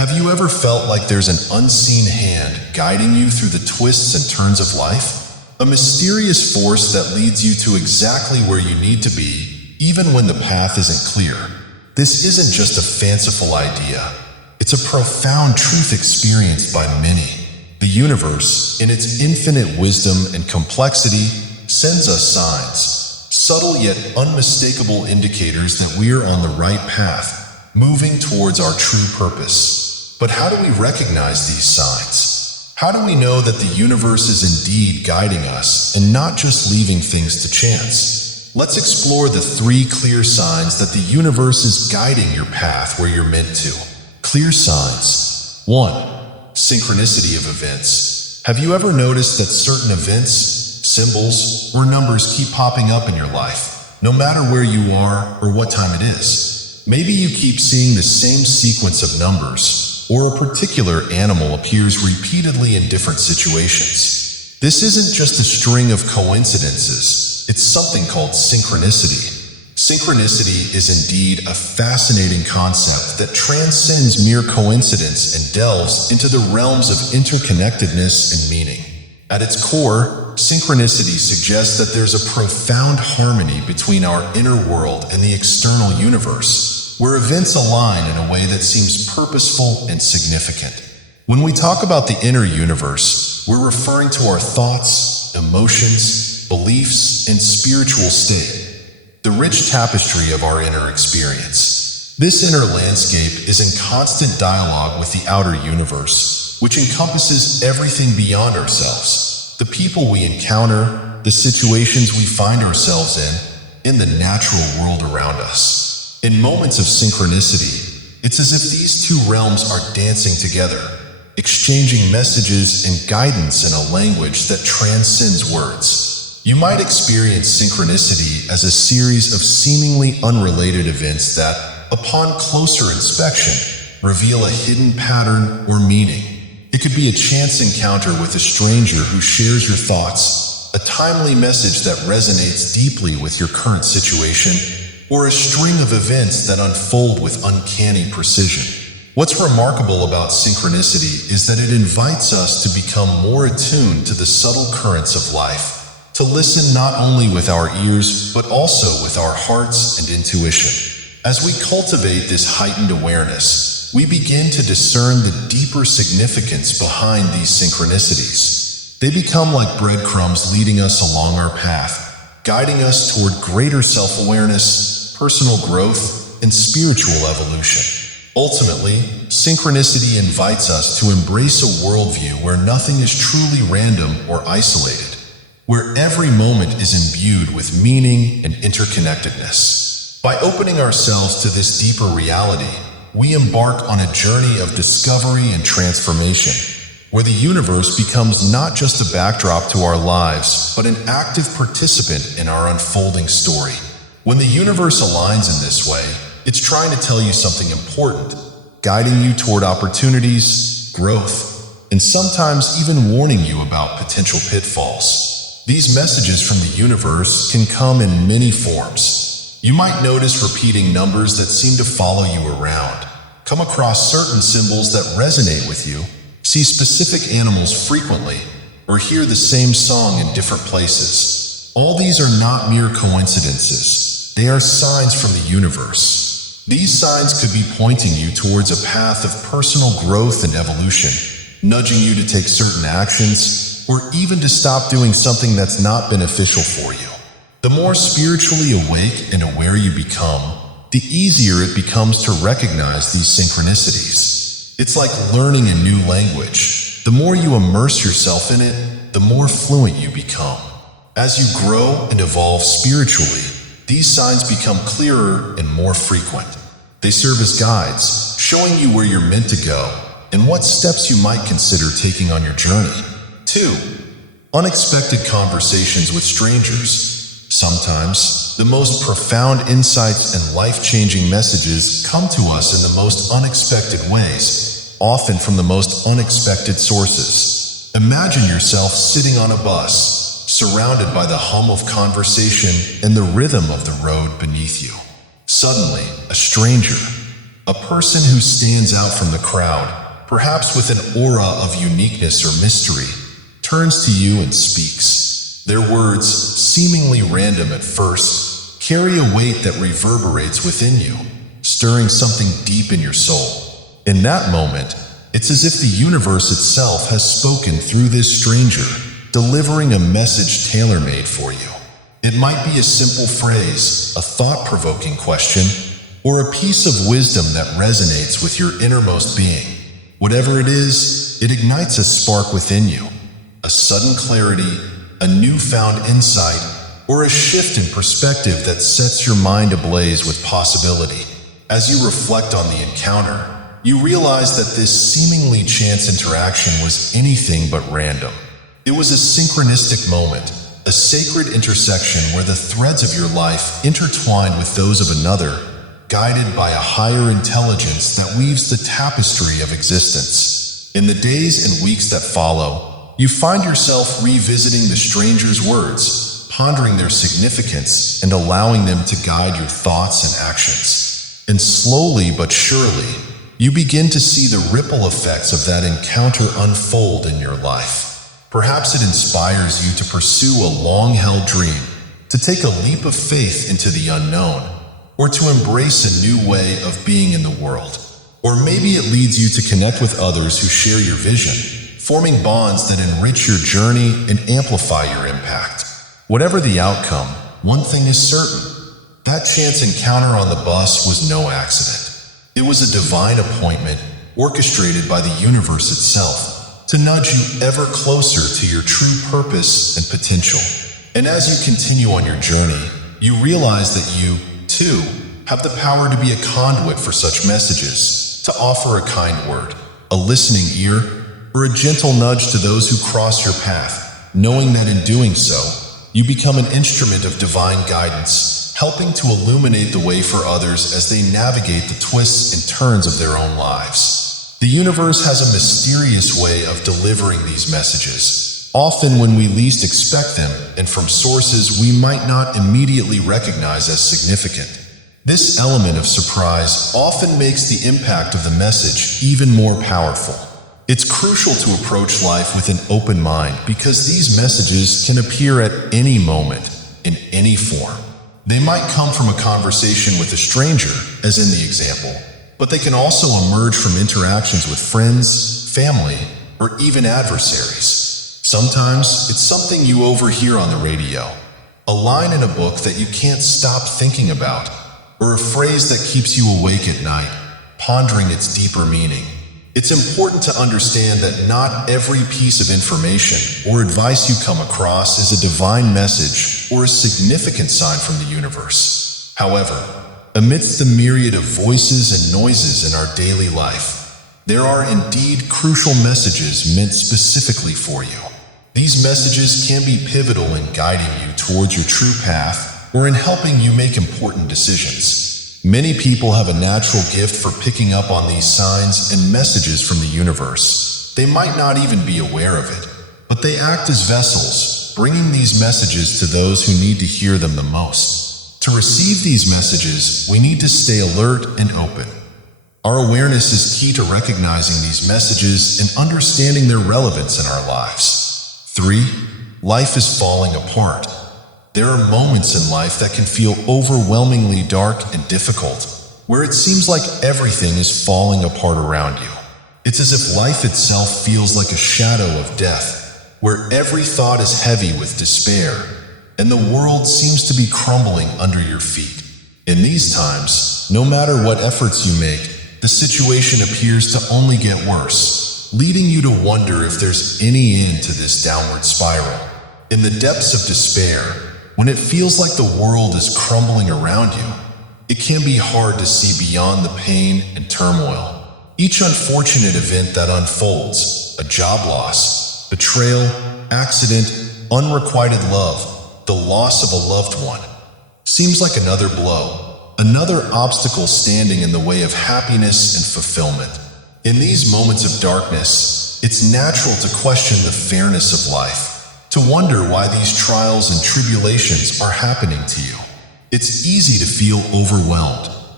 Have you ever felt like there's an unseen hand guiding you through the twists and turns of life? A mysterious force that leads you to exactly where you need to be, even when the path isn't clear. This isn't just a fanciful idea. It's a profound truth experienced by many. The universe, in its infinite wisdom and complexity, sends us signs, subtle yet unmistakable indicators that we're on the right path, moving towards our true purpose. But how do we recognize these signs? How do we know that the universe is indeed guiding us and not just leaving things to chance? Let's explore the 3 clear signs that the universe is guiding your path where you're meant to. Clear signs. 1. Synchronicity of events. Have you ever noticed that certain events, symbols, or numbers keep popping up in your life, no matter where you are or what time it is? Maybe you keep seeing the same sequence of numbers, or a particular animal appears repeatedly in different situations. This isn't just a string of coincidences, it's something called synchronicity. Synchronicity is indeed a fascinating concept that transcends mere coincidence and delves into the realms of interconnectedness and meaning. At its core, synchronicity suggests that there's a profound harmony between our inner world and the external universe, where events align in a way that seems purposeful and significant. When we talk about the inner universe, we're referring to our thoughts, emotions, beliefs, and spiritual state. The rich tapestry of our inner experience. This inner landscape is in constant dialogue with the outer universe, which encompasses everything beyond ourselves. The people we encounter, the situations we find ourselves in the natural world around us. In moments of synchronicity, it's as if these 2 realms are dancing together, exchanging messages and guidance in a language that transcends words. You might experience synchronicity as a series of seemingly unrelated events that, upon closer inspection, reveal a hidden pattern or meaning. It could be a chance encounter with a stranger who shares your thoughts, a timely message that resonates deeply with your current situation, or a string of events that unfold with uncanny precision. What's remarkable about synchronicity is that it invites us to become more attuned to the subtle currents of life, to listen not only with our ears, but also with our hearts and intuition. As we cultivate this heightened awareness, we begin to discern the deeper significance behind these synchronicities. They become like breadcrumbs leading us along our path, guiding us toward greater self-awareness, personal growth, and spiritual evolution. Ultimately, synchronicity invites us to embrace a worldview where nothing is truly random or isolated, where every moment is imbued with meaning and interconnectedness. By opening ourselves to this deeper reality, we embark on a journey of discovery and transformation, where the universe becomes not just a backdrop to our lives, but an active participant in our unfolding story. When the universe aligns in this way, it's trying to tell you something important, guiding you toward opportunities, growth, and sometimes even warning you about potential pitfalls. These messages from the universe can come in many forms. You might notice repeating numbers that seem to follow you around, come across certain symbols that resonate with you, see specific animals frequently, or hear the same song in different places. All these are not mere coincidences. They are signs from the universe. These signs could be pointing you towards a path of personal growth and evolution, nudging you to take certain actions, or even to stop doing something that's not beneficial for you. The more spiritually awake and aware you become, the easier it becomes to recognize these synchronicities. It's like learning a new language. The more you immerse yourself in it, the more fluent you become. As you grow and evolve spiritually, these signs become clearer and more frequent. They serve as guides, showing you where you're meant to go and what steps you might consider taking on your journey. 2. Unexpected conversations with strangers. Sometimes, the most profound insights and life-changing messages come to us in the most unexpected ways, often from the most unexpected sources. Imagine yourself sitting on a bus, surrounded by the hum of conversation and the rhythm of the road beneath you. Suddenly, a stranger, A person who stands out from the crowd, perhaps with an aura of uniqueness or mystery, turns to you and speaks. Their words, seemingly random at first, carry a weight that reverberates within you, stirring something deep in your soul. In that moment, it's as if the universe itself has spoken through this stranger, delivering a message tailor-made for you. It might be a simple phrase, a thought-provoking question, or a piece of wisdom that resonates with your innermost being. Whatever it is, it ignites a spark within you, a sudden clarity, a newfound insight, or a shift in perspective that sets your mind ablaze with possibility. As you reflect on the encounter, you realize that this seemingly chance interaction was anything but random. It was a synchronistic moment, a sacred intersection where the threads of your life intertwine with those of another, guided by a higher intelligence that weaves the tapestry of existence. In the days and weeks that follow, you find yourself revisiting the stranger's words, pondering their significance, and allowing them to guide your thoughts and actions. And slowly but surely, you begin to see the ripple effects of that encounter unfold in your life. Perhaps it inspires you to pursue a long-held dream, to take a leap of faith into the unknown, or to embrace a new way of being in the world. Or maybe it leads you to connect with others who share your vision, forming bonds that enrich your journey and amplify your impact. Whatever the outcome, one thing is certain. That chance encounter on the bus was no accident. It was a divine appointment, orchestrated by the universe itself, to nudge you ever closer to your true purpose and potential. And as you continue on your journey, you realize that you, too, have the power to be a conduit for such messages, to offer a kind word, a listening ear, or a gentle nudge to those who cross your path, knowing that in doing so, you become an instrument of divine guidance, helping to illuminate the way for others as they navigate the twists and turns of their own lives. The universe has a mysterious way of delivering these messages, often when we least expect them and from sources we might not immediately recognize as significant. This element of surprise often makes the impact of the message even more powerful. It's crucial to approach life with an open mind because these messages can appear at any moment, in any form. They might come from a conversation with a stranger, as in the example, but they can also emerge from interactions with friends, family, or even adversaries. Sometimes it's something you overhear on the radio, a line in a book that you can't stop thinking about, or a phrase that keeps you awake at night, pondering its deeper meaning. It's important to understand that not every piece of information or advice you come across is a divine message or a significant sign from the universe. However, amidst the myriad of voices and noises in our daily life, there are indeed crucial messages meant specifically for you. These messages can be pivotal in guiding you towards your true path or in helping you make important decisions. Many people have a natural gift for picking up on these signs and messages from the universe. They might not even be aware of it, but they act as vessels, bringing these messages to those who need to hear them the most. To receive these messages, we need to stay alert and open. Our awareness is key to recognizing these messages and understanding their relevance in our lives. 3. Life is falling apart. There are moments in life that can feel overwhelmingly dark and difficult, where it seems like everything is falling apart around you. It's as if life itself feels like a shadow of death, where every thought is heavy with despair, and the world seems to be crumbling under your feet. In these times, no matter what efforts you make, the situation appears to only get worse, leading you to wonder if there's any end to this downward spiral. In the depths of despair, when it feels like the world is crumbling around you, it can be hard to see beyond the pain and turmoil. Each unfortunate event that unfolds, a job loss, betrayal, accident, unrequited love, the loss of a loved one, seems like another blow, another obstacle standing in the way of happiness and fulfillment. In these moments of darkness, it's natural to question the fairness of life, to wonder why these trials and tribulations are happening to you. It's easy to feel overwhelmed,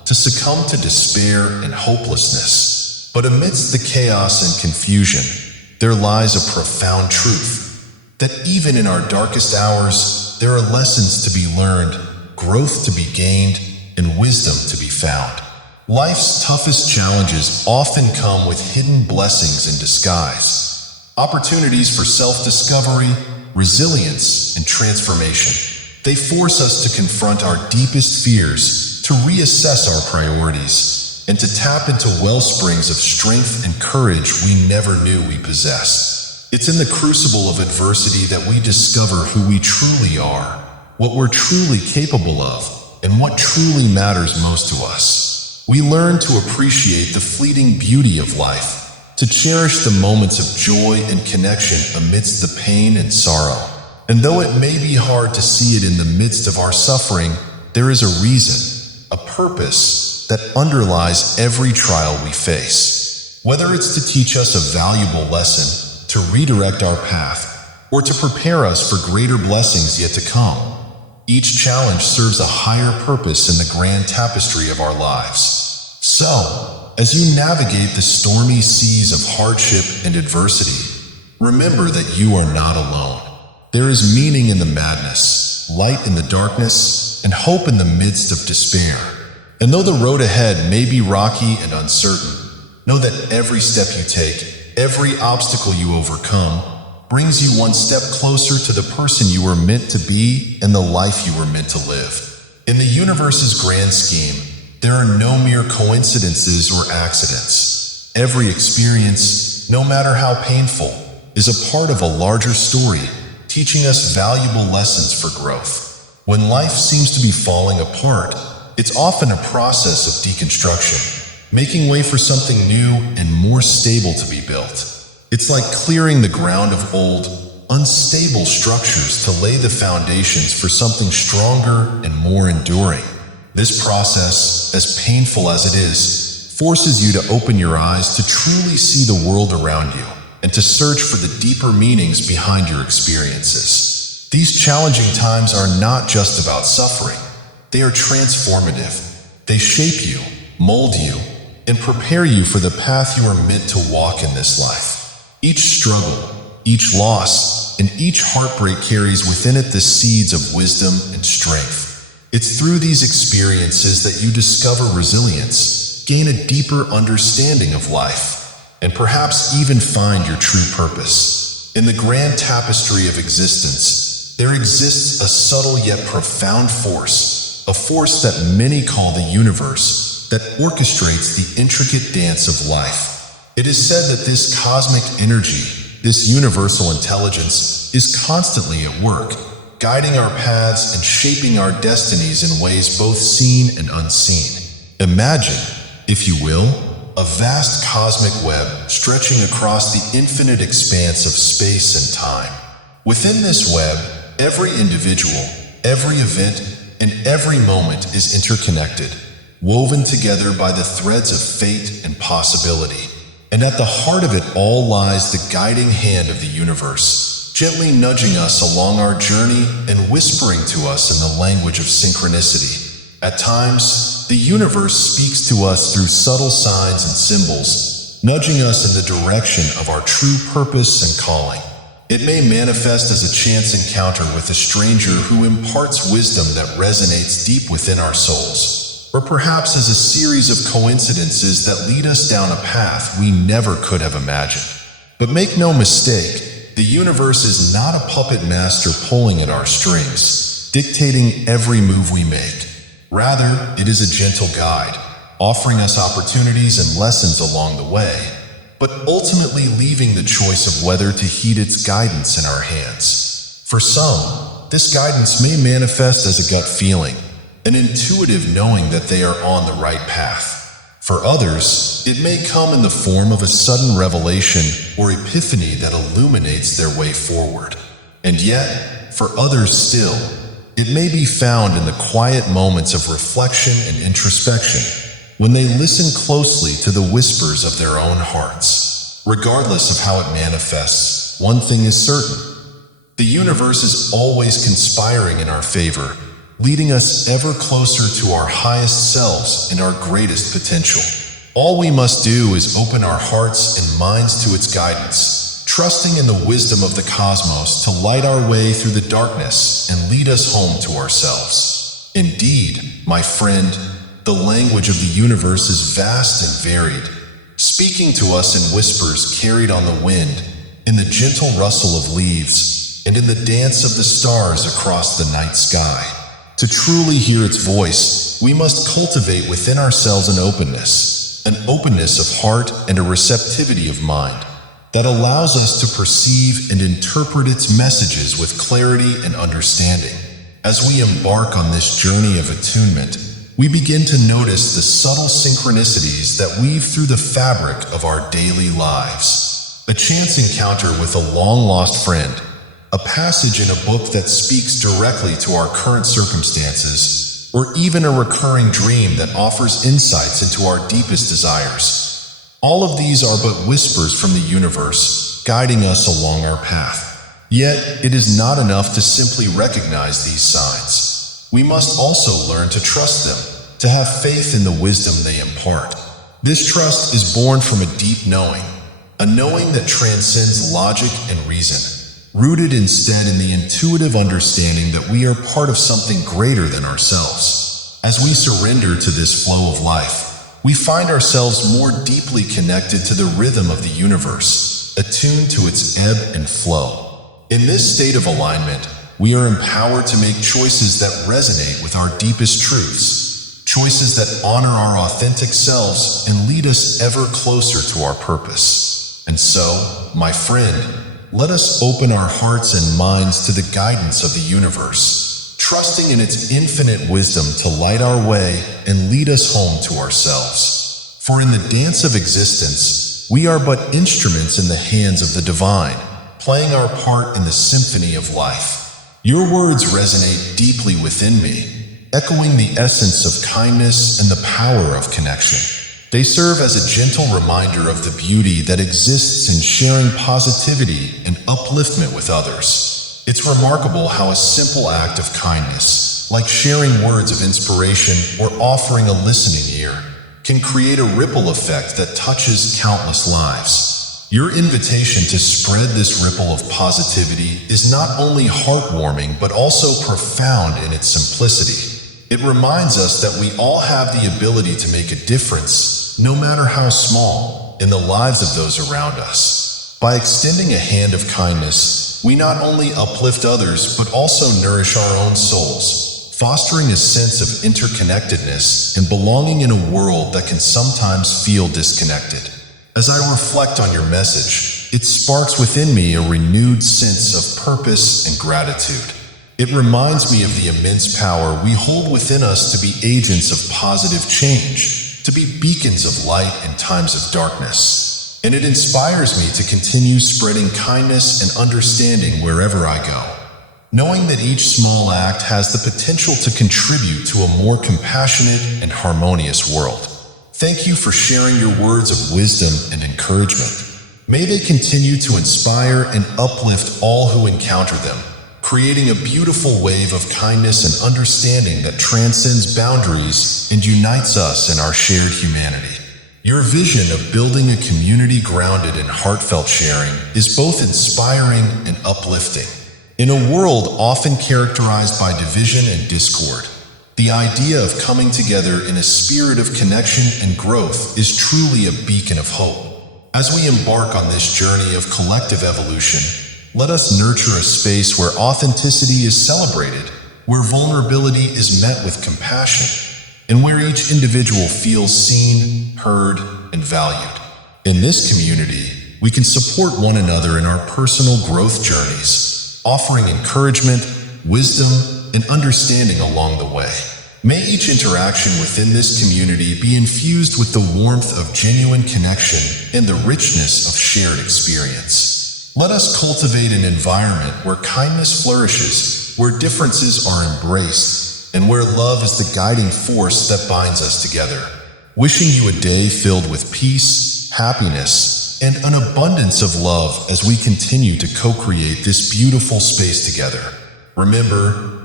to succumb to despair and hopelessness. But amidst the chaos and confusion, there lies a profound truth, that even in our darkest hours, there are lessons to be learned, growth to be gained, and wisdom to be found. Life's toughest challenges often come with hidden blessings in disguise, opportunities for self-discovery, resilience, and transformation. They force us to confront our deepest fears, to reassess our priorities, and to tap into wellsprings of strength and courage we never knew we possessed. It's in the crucible of adversity that we discover who we truly are, what we're truly capable of, and what truly matters most to us. We learn to appreciate the fleeting beauty of life, to cherish the moments of joy and connection amidst the pain and sorrow. And though it may be hard to see it in the midst of our suffering, there is a reason, a purpose that underlies every trial we face. Whether it's to teach us a valuable lesson, to redirect our path, or to prepare us for greater blessings yet to come, each challenge serves a higher purpose in the grand tapestry of our lives. So, as you navigate the stormy seas of hardship and adversity, remember that you are not alone. There is meaning in the madness, light in the darkness, and hope in the midst of despair. And though the road ahead may be rocky and uncertain, know that every step you take, every obstacle you overcome, brings you one step closer to the person you were meant to be and the life you were meant to live. In the universe's grand scheme, there are no mere coincidences or accidents. Every experience, no matter how painful, is a part of a larger story, teaching us valuable lessons for growth. When life seems to be falling apart, it's often a process of deconstruction, making way for something new and more stable to be built. It's like clearing the ground of old, unstable structures to lay the foundations for something stronger and more enduring. This process, as painful as it is, forces you to open your eyes to truly see the world around you and to search for the deeper meanings behind your experiences. These challenging times are not just about suffering. They are transformative. They shape you, mold you, and prepare you for the path you are meant to walk in this life. Each struggle, each loss, and each heartbreak carries within it the seeds of wisdom and strength. It's through these experiences that you discover resilience, gain a deeper understanding of life, and perhaps even find your true purpose. In the grand tapestry of existence, there exists a subtle yet profound force, a force that many call the universe, that orchestrates the intricate dance of life. It is said that this cosmic energy, this universal intelligence, is constantly at work, guiding our paths and shaping our destinies in ways both seen and unseen. Imagine, if you will, a vast cosmic web stretching across the infinite expanse of space and time. Within this web, every individual, every event, and every moment is interconnected, woven together by the threads of fate and possibility. And at the heart of it all lies the guiding hand of the universe, gently nudging us along our journey and whispering to us in the language of synchronicity. At times, the universe speaks to us through subtle signs and symbols, nudging us in the direction of our true purpose and calling. It may manifest as a chance encounter with a stranger who imparts wisdom that resonates deep within our souls, or perhaps as a series of coincidences that lead us down a path we never could have imagined. But make no mistake, the universe is not a puppet master pulling at our strings, dictating every move we make. Rather, it is a gentle guide, offering us opportunities and lessons along the way, but ultimately leaving the choice of whether to heed its guidance in our hands. For some, this guidance may manifest as a gut feeling, an intuitive knowing that they are on the right path. For others, it may come in the form of a sudden revelation or epiphany that illuminates their way forward. And yet, for others still, it may be found in the quiet moments of reflection and introspection, when they listen closely to the whispers of their own hearts. Regardless of how it manifests, one thing is certain: the universe is always conspiring in our favor, leading us ever closer to our highest selves and our greatest potential. All we must do is open our hearts and minds to its guidance, trusting in the wisdom of the cosmos to light our way through the darkness and lead us home to ourselves. Indeed, my friend, the language of the universe is vast and varied, speaking to us in whispers carried on the wind, in the gentle rustle of leaves, and in the dance of the stars across the night sky. To truly hear its voice, we must cultivate within ourselves an openness of heart and a receptivity of mind that allows us to perceive and interpret its messages with clarity and understanding. As we embark on this journey of attunement, we begin to notice the subtle synchronicities that weave through the fabric of our daily lives. A chance encounter with a long-lost friend, a passage in a book that speaks directly to our current circumstances, or even a recurring dream that offers insights into our deepest desires. All of these are but whispers from the universe, guiding us along our path. Yet, it is not enough to simply recognize these signs. We must also learn to trust them, to have faith in the wisdom they impart. This trust is born from a deep knowing, a knowing that transcends logic and reason, rooted instead in the intuitive understanding that we are part of something greater than ourselves. As we surrender to this flow of life, we find ourselves more deeply connected to the rhythm of the universe, attuned to its ebb and flow. In this state of alignment, we are empowered to make choices that resonate with our deepest truths, choices that honor our authentic selves and lead us ever closer to our purpose. And so, my friend, let us open our hearts and minds to the guidance of the universe, trusting in its infinite wisdom to light our way and lead us home to ourselves. For in the dance of existence, we are but instruments in the hands of the divine, playing our part in the symphony of life. Your words resonate deeply within me, echoing the essence of kindness and the power of connection. They serve as a gentle reminder of the beauty that exists in sharing positivity and upliftment with others. It's remarkable how a simple act of kindness, like sharing words of inspiration or offering a listening ear, can create a ripple effect that touches countless lives. Your invitation to spread this ripple of positivity is not only heartwarming but also profound in its simplicity. It reminds us that we all have the ability to make a difference, no matter how small, in the lives of those around us. By extending a hand of kindness, we not only uplift others but also nourish our own souls, fostering a sense of interconnectedness and belonging in a world that can sometimes feel disconnected. As I reflect on your message, it sparks within me a renewed sense of purpose and gratitude. It reminds me of the immense power we hold within us to be agents of positive change, to be beacons of light in times of darkness. And it inspires me to continue spreading kindness and understanding wherever I go, knowing that each small act has the potential to contribute to a more compassionate and harmonious world. Thank you for sharing your words of wisdom and encouragement. May they continue to inspire and uplift all who encounter them, creating a beautiful wave of kindness and understanding that transcends boundaries and unites us in our shared humanity. Your vision of building a community grounded in heartfelt sharing is both inspiring and uplifting. In a world often characterized by division and discord, the idea of coming together in a spirit of connection and growth is truly a beacon of hope. As we embark on this journey of collective evolution, let us nurture a space where authenticity is celebrated, where vulnerability is met with compassion, and where each individual feels seen, heard, and valued. In this community, we can support one another in our personal growth journeys, offering encouragement, wisdom, and understanding along the way. May each interaction within this community be infused with the warmth of genuine connection and the richness of shared experience. Let us cultivate an environment where kindness flourishes, where differences are embraced, and where love is the guiding force that binds us together. Wishing you a day filled with peace, happiness, and an abundance of love as we continue to co-create this beautiful space together. Remember,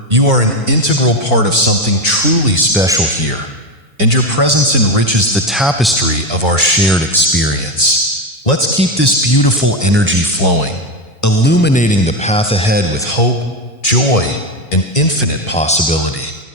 You are an integral part of something truly special here, and your presence enriches the tapestry of our shared experience. Let's keep this beautiful energy flowing, illuminating the path ahead with hope, joy, and infinite possibility.